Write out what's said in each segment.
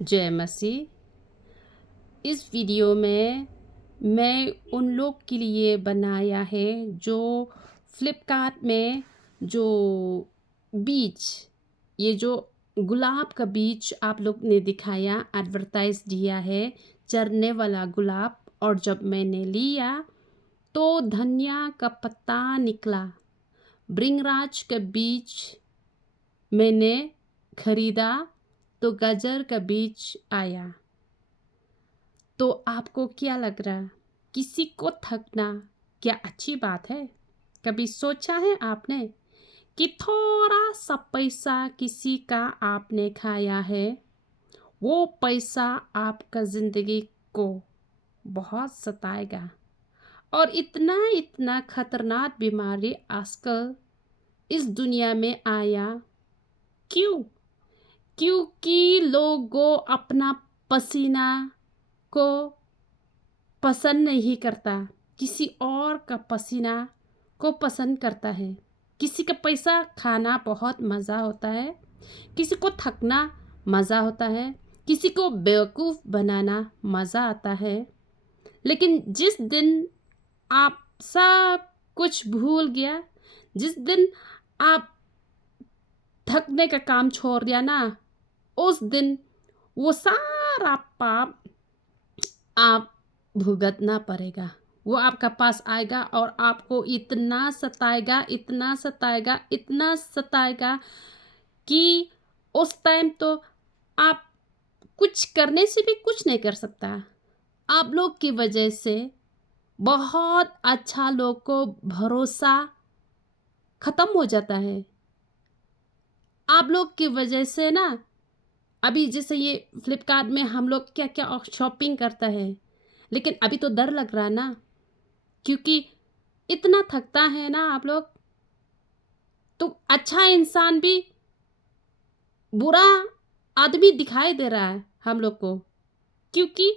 जय मसीह। इस वीडियो में मैं उन लोग के लिए बनाया है जो फ्लिपकार्ट में जो बीज, ये जो गुलाब का बीज आप लोग ने दिखाया, एडवर्टाइज दिया है, चरने वाला गुलाब। और जब मैंने लिया तो धनिया का पत्ता निकला। भृंगराज का बीज मैंने खरीदा तो गाजर का बीज आया। तो आपको क्या लग रहा? किसी को थकना क्या अच्छी बात है? कभी सोचा है आपने कि थोड़ा सा पैसा किसी का आपने खाया है, वो पैसा आपका ज़िंदगी को बहुत सताएगा। और इतना इतना खतरनाक बीमारी आजकल इस दुनिया में आया क्यों? क्योंकि लोगों अपना पसीना को पसंद नहीं करता, किसी और का पसीना को पसंद करता है। किसी का पैसा खाना बहुत मज़ा होता है, किसी को थकना मज़ा होता है, किसी को बेवकूफ़ बनाना मज़ा आता है। लेकिन जिस दिन आप सब कुछ भूल गया, जिस दिन आप थकने का काम छोड़ दिया ना, उस दिन वो सारा पाप आप भुगतना पड़ेगा। वो आपका पास आएगा और आपको इतना सताएगा, इतना सताएगा, इतना सताएगा कि उस टाइम तो आप कुछ करने से भी कुछ नहीं कर सकता। आप लोग की वजह से बहुत अच्छा लोग को भरोसा ख़त्म हो जाता है। आप लोग की वजह से ना, अभी जैसे ये फ्लिपकार्ट में हम लोग क्या क्या शॉपिंग करता है, लेकिन अभी तो डर लग रहा है ना, क्योंकि इतना थकता है ना आप लोग। तो अच्छा इंसान भी बुरा आदमी दिखाई दे रहा है हम लोग को, क्योंकि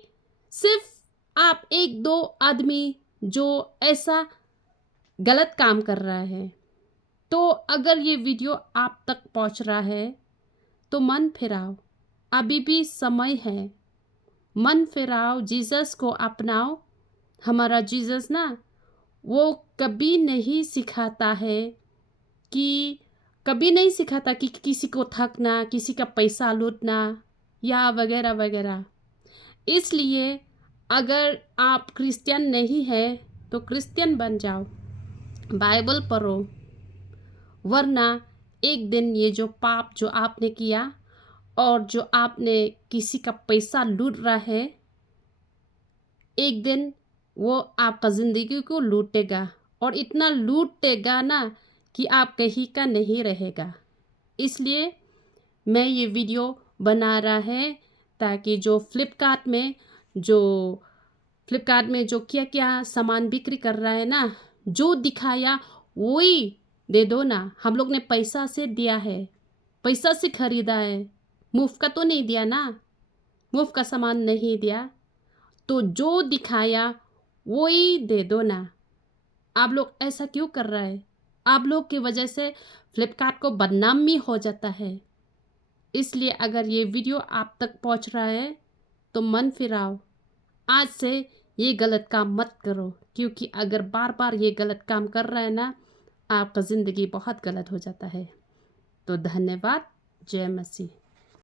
सिर्फ आप एक दो आदमी जो ऐसा गलत काम कर रहा है। तो अगर ये वीडियो आप तक पहुंच रहा है तो मन फिराओ, अभी भी समय है। मन फिराओ, जीसस को अपनाओ। हमारा जीसस ना, वो कभी नहीं सिखाता है कि कभी नहीं सिखाता कि किसी को थकना, किसी का पैसा लूटना या वगैरह वगैरह। इसलिए अगर आप क्रिश्चियन नहीं है तो क्रिश्चियन बन जाओ, बाइबल पढ़ो, वरना एक दिन ये जो पाप जो आपने किया और जो आपने किसी का पैसा लूट रहा है, एक दिन वो आपका ज़िंदगी को लूटेगा और इतना लूटेगा ना कि आप कहीं का नहीं रहेगा। इसलिए मैं ये वीडियो बना रहा है ताकि जो फ्लिपकार्ट में जो क्या क्या सामान बिक्री कर रहा है ना, जो दिखाया वही दे दो ना। हम लोग ने पैसा से दिया है, पैसा से खरीदा है, मुफ्त का तो नहीं दिया ना, मुफ्त का सामान नहीं दिया। तो जो दिखाया वही दे दो ना। आप लोग ऐसा क्यों कर रहा है? आप लोग की वजह से फ्लिपकार्ट को बदनामी हो जाता है। इसलिए अगर ये वीडियो आप तक पहुंच रहा है तो मन फिराओ, आज से ये गलत काम मत करो, क्योंकि अगर बार बार ये गलत काम कर रहा है ना, आपका ज़िंदगी बहुत गलत हो जाता है। तो धन्यवाद। जय मसीह।